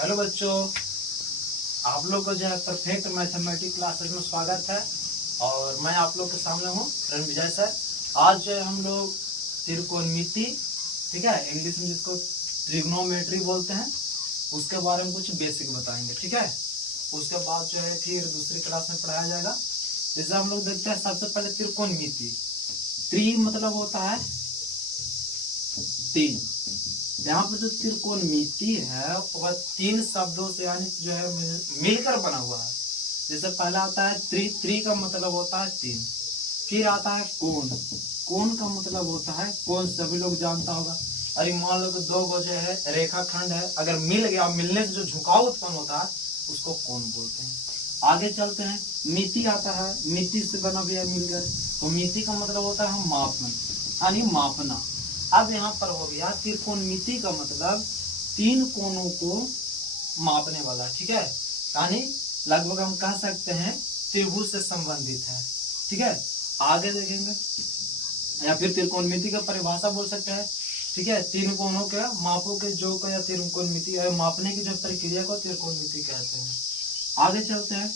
Hello बच्चों, आप लोग को जो है परफेक्ट मैथमेटिक्स क्लासेस में स्वागत है। और मैं आप लोग के सामने हूँ रणविजय सर। आज जो है हम लोग त्रिकोणमिति, ठीक है, इंग्लिश में जिसको ट्रिग्नोमेट्री बोलते हैं, उसके बारे में कुछ बेसिक बताएंगे। ठीक है, उसके बाद जो है फिर दूसरी क्लास में पढ़ाया जाएगा। जैसे हम लोग देखते हैं सबसे पहले त्रिकोणमिति। त्रि मतलब होता है तीन। यहाँ पर जो त्रिकोणमिति है वह तीन शब्दों से यानी जो है मिलकर बना हुआ है। जैसे पहला आता है त्रि का मतलब होता है तीन। फिर आता है कोण। कोण का मतलब होता है कोण, सभी लोग जानता होगा। अरे मान लो कि दो गो जो है रेखाखंड है, अगर मिल गया, मिलने से जो झुकाव उत्पन्न होता है उसको कोण बोलते हैं। आगे चलते हैं, मिति आता है। मिति से बना भी है मिलकर, तो मिति का मतलब होता है मापन यानी मापना। अब यहाँ पर हो गया त्रिकोणमिति का मतलब तीन कोणों को मापने वाला। ठीक है, यानी लगभग हम कह सकते हैं त्रिभुज से संबंधित है। ठीक है, आगे देखेंगे, या फिर त्रिकोणमिति का परिभाषा बोल सकते हैं। ठीक है, तीन कोणों के मापों के जो को या त्रिकोणमिति मापने की जो प्रक्रिया को त्रिकोणमिति कहते हैं। आगे चलते हैं,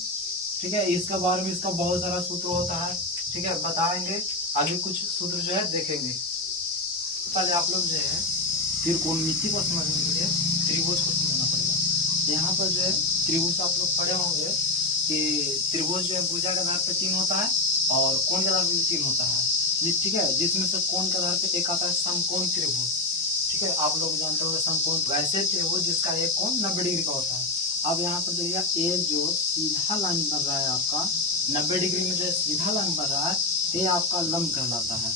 ठीक है, इसके बारे में इसका बहुत सारा सूत्र होता है। ठीक है, बताएंगे आगे, कुछ सूत्र जो है देखेंगे। पहले आप लोग जो है त्रिकोणमिति को समझने के लिए त्रिभुज को समझना पड़ेगा। यहाँ पर जो है त्रिभुज आप लोग पढ़े होंगे कि त्रिभुज जो है भुजा के आधार पर चिन्ह होता है और कोण के आधार पर भी चिन्ह होता है। ठीक है, जिसमें से कोण के आधार पर एक आता है समकोण त्रिभुज। ठीक है, आप लोग जानते होंगे समकोण वैसे त्रिभुज जिसका एक कोण 90 डिग्री का होता है। अब यहाँ पर देखिए ये जो सीधा लाइन बन रहा है आपका 90 डिग्री में जो सीधा लाइन बन रहा है, ये आपका लंब कहलाता है।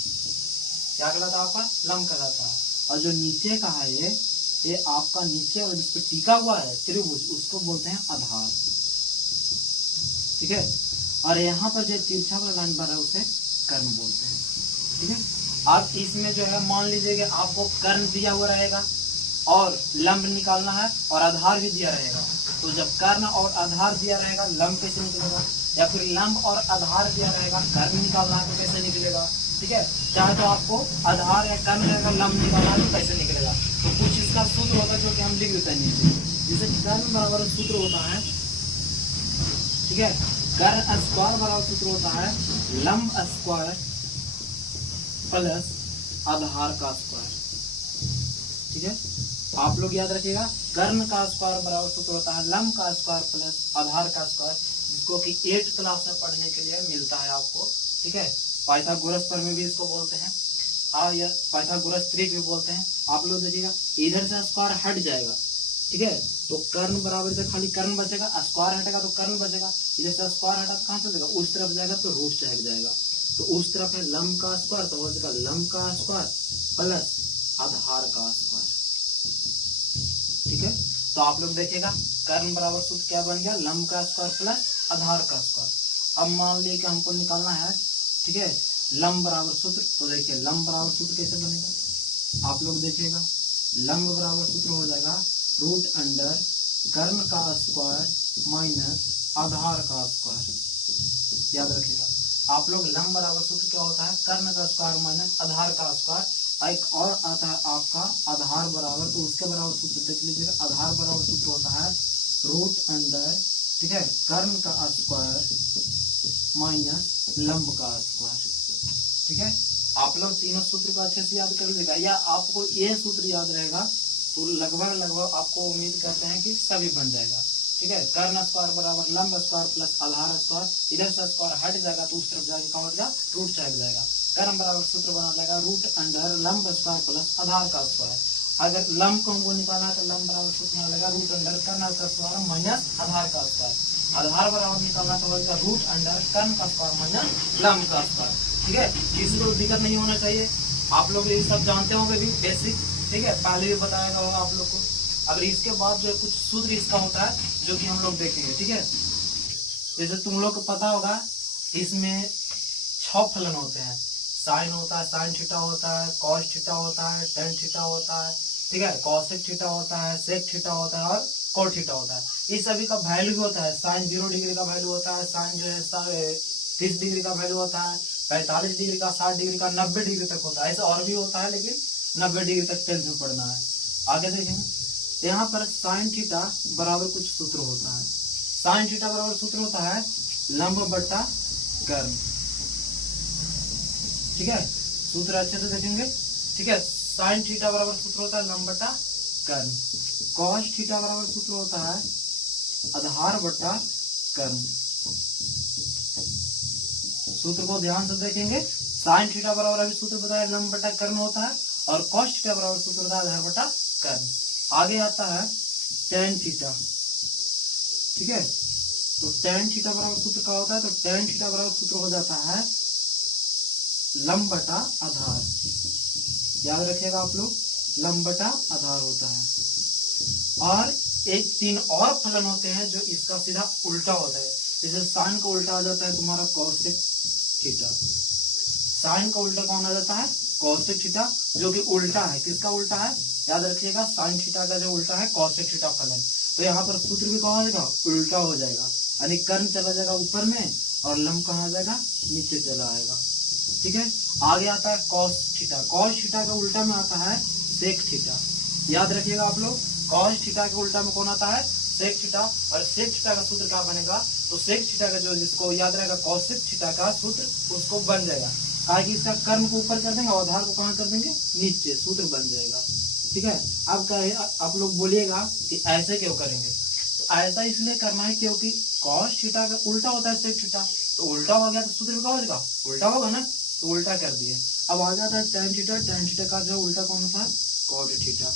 क्या कहलाता है? आपका लंब कहलाता है। और जो नीचे का है ये आपका नीचे और जिस पे टिका हुआ है त्रिभुज, उसको बोलते हैं आधार। ठीक है, और यहाँ पर जो तिरछा वाला लाइन बन रहा है उसे कर्ण बोलते हैं। ठीक है, अब इसमें जो है मान लीजिए कि आपको कर्ण दिया हुआ रहेगा और लंब निकालना है और आधार भी दिया रहेगा। तो जब कर्ण और आधार दिया रहेगा लंब कैसे निकलेगा, या फिर लंब और आधार दिया रहेगा कर्ण निकालना है तो कैसे निकलेगा। ठीक है, चाहे तो आपको आधार या कर्ण रहेगा लंब निकालना है तो कैसे निकलेगा। तो कुछ इसका सूत्र होता है जो कि हम लिख देते हैं नीचे। जैसे कर्ण बराबर सूत्र होता है, ठीक है, कर्ण स्क्वायर बराबर सूत्र होता है लंब स्क्वायर प्लस आधार का स्क्वायर। ठीक है, आप लोग याद रखिएगा, कर्ण का स्क्वायर बराबर सूत्र होता है लंब का स्क्वायर प्लस आधार का स्क्वायर, जिसको कि 8th क्लास में पढ़ने के लिए मिलता है आपको। ठीक है, पाइथागोरस पर में भी इसको बोलते हैं और यह पाइथागोरस ट्रिक भी बोलते हैं। आप लोग देखिएगा इधर से स्क्वायर हट जाएगा। ठीक है, तो कर्ण बराबर से खाली कर्ण बचेगा, स्क्वायर हटेगा तो कर्ण बचेगा। इधर से स्क्वायर हटा तो कहाँ चलेगा, उस तरफ जाएगा तो रूट चल जाएगा। तो उस तरफ है लंब का स्क्वायर, तो हो जाएगा लंब का स्क्वायर प्लस आधार का स्क्वायर। ठीक है, तो आप लोग देखिएगा कर्ण बराबर सूत्र क्या बन गया, लंब का स्क्वायर प्लस आधार का स्क्वायर। अब मान लीजिए कि हमको निकालना है, ठीक है, लंब बराबर सूत्र। तो देखिए लंब बराबर सूत्र कैसे बनेगा, आप लोग देखिएगा, लंब बराबर सूत्र हो जाएगा रूट अंडर कर्ण का स्क्वायर माइनस आधार का स्क्वायर। याद रखिएगा आप लोग, लंब बराबर सूत्र क्या होता है, कर्ण का स्क्वायर माइनस आधार का स्क्वायर। एक और आता है आपका आधार बराबर, तो उसके बराबर सूत्र देख लीजिएगा। आधार बराबर सूत्र होता है रूट अंडर, ठीक है, कर्ण का स्क्वायर माइनस लंब का स्क्वायर। ठीक है, आप लोग तीनों सूत्र को अच्छे से याद कर लीजिएगा, या आपको ये सूत्र याद रहेगा तो लगभग आपको उम्मीद करते हैं कि सभी बन जाएगा। ठीक है, कर्ण स्क्वायर बराबर लंब स्क्वायर प्लस आधार स्क्वायर, इधर से स्क्वायर हट जाएगा तो उस तरफ जाके कहाँ हो जाएगा, रूट चल जाएगा। कर्ण बराबर सूत्र बना जाएगा रूट अंडर लंब स्क्वायर प्लस आधार का स्क्वायर। अगर लंब को हमको निकालना है तो लंब बराबर सूत्र बना लेगा रूट अंडर कर्ण का स्क्वायर माइनस आधार का स्क्वायर। आधार बराबर निकालना तो होगा रूट अंडर कर्ण का स्क्वायर माइनस लंब का स्क्वायर। ठीक है, किसी को दिक्कत नहीं होना चाहिए, आप लोग ये सब जानते होंगे भी बेसिक। ठीक है, पहले भी बताया होगा आप लोग को। अगर इसके बाद जो कुछ सूत्र इसका होता है जो कि हम लोग देखेंगे। ठीक है, जैसे तुम लोग को पता होगा इसमें 6 फलन होते हैं। साइन होता है, साइन थीटा होता है, कॉस थीटा होता है, टेन थीटा होता है, ठीक है, कॉसेक थीटा होता है, सेक थीटा होता है और कोट थीटा होता है। इस सभी का वैल्यू भी होता है। साइन 0 डिग्री का वैल्यू होता है, साइन जो है 30 डिग्री का वैल्यू होता है, 45 डिग्री का, 60 डिग्री का, 90 डिग्री तक होता है। ऐसा और भी होता है लेकिन 90 डिग्री तक 10th में पढ़ना है। आगे देखेंगे, यहाँ पर साइन थीटा बराबर कुछ सूत्र होता है। साइन थीटा बराबर सूत्र होता है लंब बट्टा कर्ण। ठीक है, सूत्र अच्छे से देखेंगे। ठीक है, साइन थीटा बराबर सूत्र होता है लंब बट्टा कर्ण। कॉस थीटा बराबर सूत्र होता है आधार बट्टा कर्ण। सूत्र को ध्यान से देखेंगे। साइन थीटा बराबर अभी सूत्र बताया लंब बट्टा कर्ण होता है, और कॉस थीटा बराबर सूत्र होता है आधार बट्टा कर्ण। आगे आता है टेन थीटा। ठीक है, तो टेन थीटा बराबर सूत्र क्या होता है, तो टेन थीटा बराबर सूत्र हो जाता है लंब बटा आधार। याद रखिएगा आप लोग, लंब बटा आधार होता है। और एक 3 और फलन होते हैं जो इसका सीधा उल्टा होता है। जैसे साइन का उल्टा आ जाता है तुम्हारा कॉसेक थीटा। साइन का उल्टा कौन आ जाता है, कॉसेक थीटा, जो कि उल्टा है। किसका उल्टा है, याद रखिएगा, साइन थीटा का जो उल्टा है कॉसेक थीटा फलन। तो यहाँ पर सूत्र भी कहाँ हो जाएगा, उल्टा हो जाएगा, यानी कर्ण चला जाएगा ऊपर में और लंब कहाँ आ जाएगा, नीचे चला आएगा। ठीक है, आगे आता है कॉस थीटा। कॉस थीटा का उल्टा में आता है सेक थीटा। याद रखिएगा आप लोग, कॉस थीटा के उल्टा में कौन आता है, सेक थीटा। और सेक थीटा का सूत्र क्या बनेगा, तो सेक थीटा का जो जिसको याद रहेगा कॉसेक थीटा का सूत्र, उसको बन जाएगा। ताकि इसका कर्म को ऊपर कर देंगे और आधार को कहाँ कर देंगे, नीचे, सूत्र बन जाएगा। ठीक है, अब क्या आप लोग बोलिएगा कि ऐसे क्यों करेंगे, तो ऐसा इसलिए करना है क्योंकि कॉस थीटा का उल्टा होता है सेक थीटा, तो उल्टा हो गया तो सूत्र क्या हो जाएगा, उल्टा होगा ना, तो उल्टा कर दिए। अब आ जाता है टेन थीटा। टेन थीटा का जो उल्टा कौन होता है, कॉट थीटा।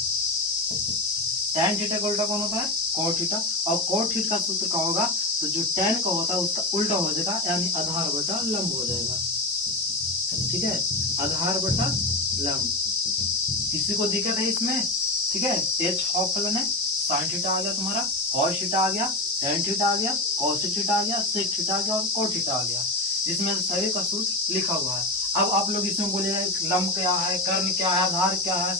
टेन थीटा का उल्टा कौन होता है, कॉट थीटा। और कॉट थीटा का सूत्र क्या होगा, तो जो टेन का होता है उसका उल्टा हो जाएगा, यानी आधार बटा लंब हो जाएगा। ठीक है, आधार बटा लंब। किसी को दिक्कत है इसमें, ठीक है, ये 6 फलन है। साइन थीटा आ गया तुम्हारा, कॉस थीटा आ गया, टेन थीटा आ गया, कॉसेक थीटा आ गया, सेक थीटा आ गया और कॉट थीटा आ गया, जिसमें सभी का सूत्र लिखा हुआ है। अब आप लोग इसमें बोलिएगा लंब क्या है, कर्ण क्या है, आधार क्या है।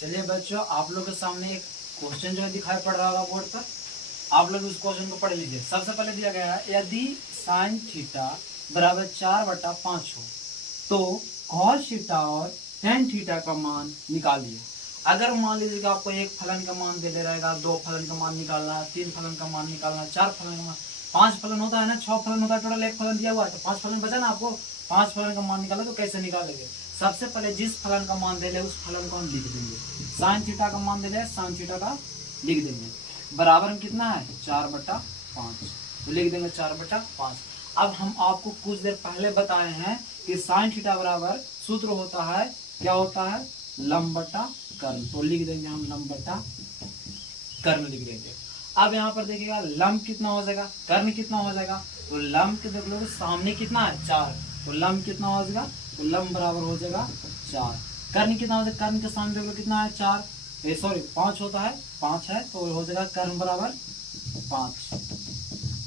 चलिए बच्चों, आप लोग के सामने एक क्वेश्चन जो है दिखाई पड़ रहा होगा बोर्ड पर, आप लोग उस क्वेश्चन को पढ़ लीजिए। सबसे पहले दिया गया है, यदि साइन थीटा बराबर 4/5 हो तो कॉस थीटा और टेन थीटा का मान निकालिए। अगर मान लीजिए कि आपको एक फलन का मान दे दे रहेगा, 2 फलन का मान निकालना है, 3 फलन का मान निकालना है, 4 फलन का मान, 5 फलन होता है ना, 6 फलन होता है, टोटल एक फलन दिया हुआ है, तो 5 फलन बचा ना आपको। 5 फलन का मान निकालो तो कैसे निकालेंगे, सबसे पहले जिस फलन का मान दे ले उस फलन को हम लिख देंगे। साइन थीटा का मान दे ले, साइन थीटा का लिख देंगे। बराबर में कितना है, 4/5, तो लिख देंगे 4/5। अब हम आपको कुछ देर पहले बताए हैं कि साइन थीटा बराबर सूत्र होता है, क्या होता है, लंब बटा कर्ण, तो लिख देंगे हम लंब बटा कर्ण लिख देंगे। अब यहाँ पर देखिएगा लंब कितना हो जाएगा, कर्ण कितना हो जाएगा, तो लंब के देख लो सामने कितना है 4, तो लंब कितना हो जाएगा, तो लंब बराबर हो जाएगा 4। कर्ण कितना हो जाएगा, कर्ण के सामने देख लो कितना है 4, सॉरी 5 होता है, 5 है, तो हो जाएगा कर्ण बराबर 5।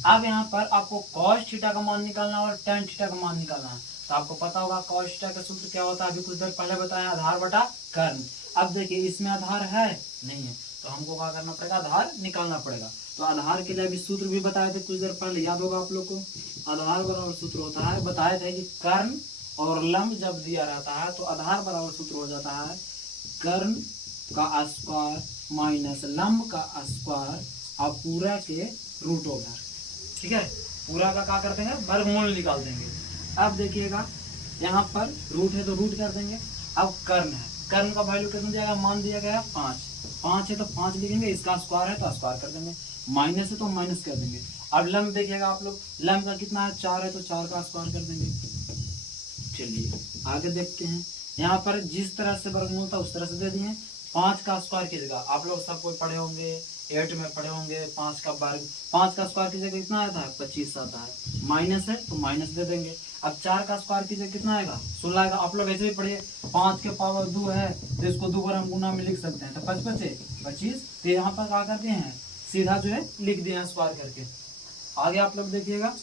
अब यहाँ पर आपको कॉस थीटा का मान निकालना और टेन थीटा का मान निकालना है, तो आपको पता होगा कॉस थीटा का सूत्र क्या होता है, अभी कुछ देर पहले बताया, आधार बटा कर्ण। अब देखिए इसमें आधार है नहीं है, तो हमको क्या करना पड़ेगा, आधार निकालना पड़ेगा। तो आधार के लिए अभी सूत्र भी बताए थे कुछ देर पहले, याद होगा आप लोग को। आधार बराबर सूत्र होता है, बताए थे कि कर्ण और लंब जब दिया रहता है तो आधार बराबर सूत्र हो जाता है कर्ण का स्क्वायर माइनस लंब का स्क्वायर और पूरा के रूट ओवर। ठीक है, पूरा का क्या कर देंगे, वर्गमूल निकाल देंगे। अब देखिएगा यहाँ पर रूट है तो रूट कर देंगे। अब कर्ण है, कर्ण का वैल्यू कितना दिया गया, मान दिया गया 5 है तो 5 लिखेंगे, इसका स्क्वायर है तो स्क्वायर कर देंगे, माइनस है तो माइनस कर देंगे। अब लंब देखिएगा आप लोग, लंब का कितना है 4 है तो 4 का स्क्वायर कर देंगे। चलिए आगे देखते हैं, यहाँ पर जिस तरह से वर्गमूल था उस तरह से दे दिए। 5 का स्क्वायर की जगह आप लोग सब कोई पढ़े होंगे, 8 में पढ़े होंगे, 5 का वर्ग, 5 का स्क्वायर की जगह कितना आता है 25 आता है, माइनस है तो माइनस दे देंगे। अब 4 का स्क्वायर की जगह कितना आएगा 16 आएगा। आप लोग ऐसे भी पढ़िए, 5 के पावर 2 है तो इसको 2 बार हम गुना में लिख सकते हैं, तो 25, तो यहाँ पर क्या करते हैं, सीधा जो है लिख दिए हैं स्क्वायर करके। आगे आप लोग देखिएगा,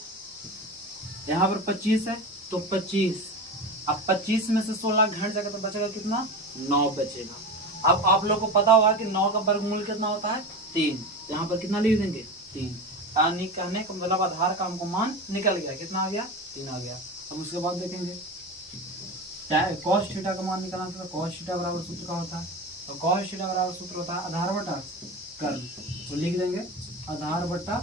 यहाँ पर 25 है तो 25, अब 25 में से 16 घट जाएगा तो बचेगा कितना, 9 बचेगा। अब आप लोग को पता होगा कि 9 का वर्गमूल कितना होता है 3, यहाँ पर कितना लिख देंगे 3, यानी कहने का मतलब आधार का हमको मान निकल गया, कितना आ गया 3 आ गया। अब उसके बाद देखेंगे कॉस थीटा का मान निकालना था, कॉस थीटा बराबर सूत्र का होता है, तो cos थीटा बराबर सूत्र होता है आधार बटा कर्ण, तो लिख देंगे आधार बटा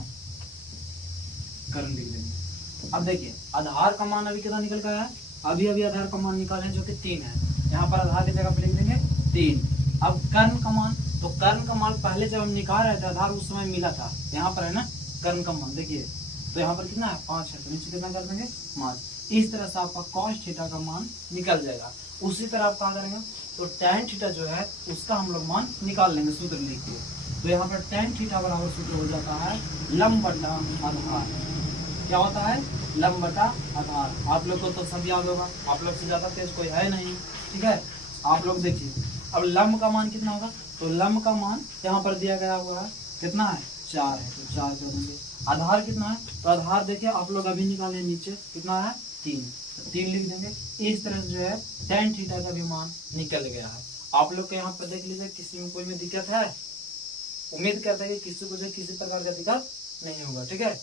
कर्ण लिख देंगे। अब देखिए आधार का मान अभी कितना निकल गया है, अभी आधार का मान निकाले जो कि 3 है, यहाँ पर आधार की जगह पे लिख देंगे 3। अब कर्ण का मान, तो कर्ण का मान पहले जब हम निकाल रहे थे आधार उस समय मिला था, यहाँ पर है ना कर्ण का मान देखिए, तो यहाँ पर कितना है 5 है, तो नीचे कितना कर देंगे 5। इस तरह से आपका cos थीटा का मान निकल जाएगा। उसी तरह आप कहाँ करेंगे, तो tan थीटा जो है उसका हम लोग मान निकाल लेंगे सूत्र लिख के। तो यहाँ पर tan थीटा बराबर सूत्र हो जाता है लंब बटा आधार। क्या होता है, लंब बटा आधार। आप लोग को तो सब याद होगा, आप लोग से ज्यादा तेज कोई है नहीं, ठीक है। आप लोग देखिए अब लंब का मान कितना होगा, तो लंब का मान यहाँ पर दिया गया हुआ है कितना है 4 है, तो 4 कर देंगे। आधार कितना है, तो आधार देखिए आप लोग अभी निकाले नीचे कितना है 3, तो 3 लिख देंगे। इस तरह से जो है tan थीटा का भी मान निकल गया है। आप लोग के यहाँ पर देख लीजिए किसी में कोई में दिक्कत है, उम्मीद करते हैं कि किसी को जो किसी प्रकार का दिक्कत नहीं होगा, ठीक है।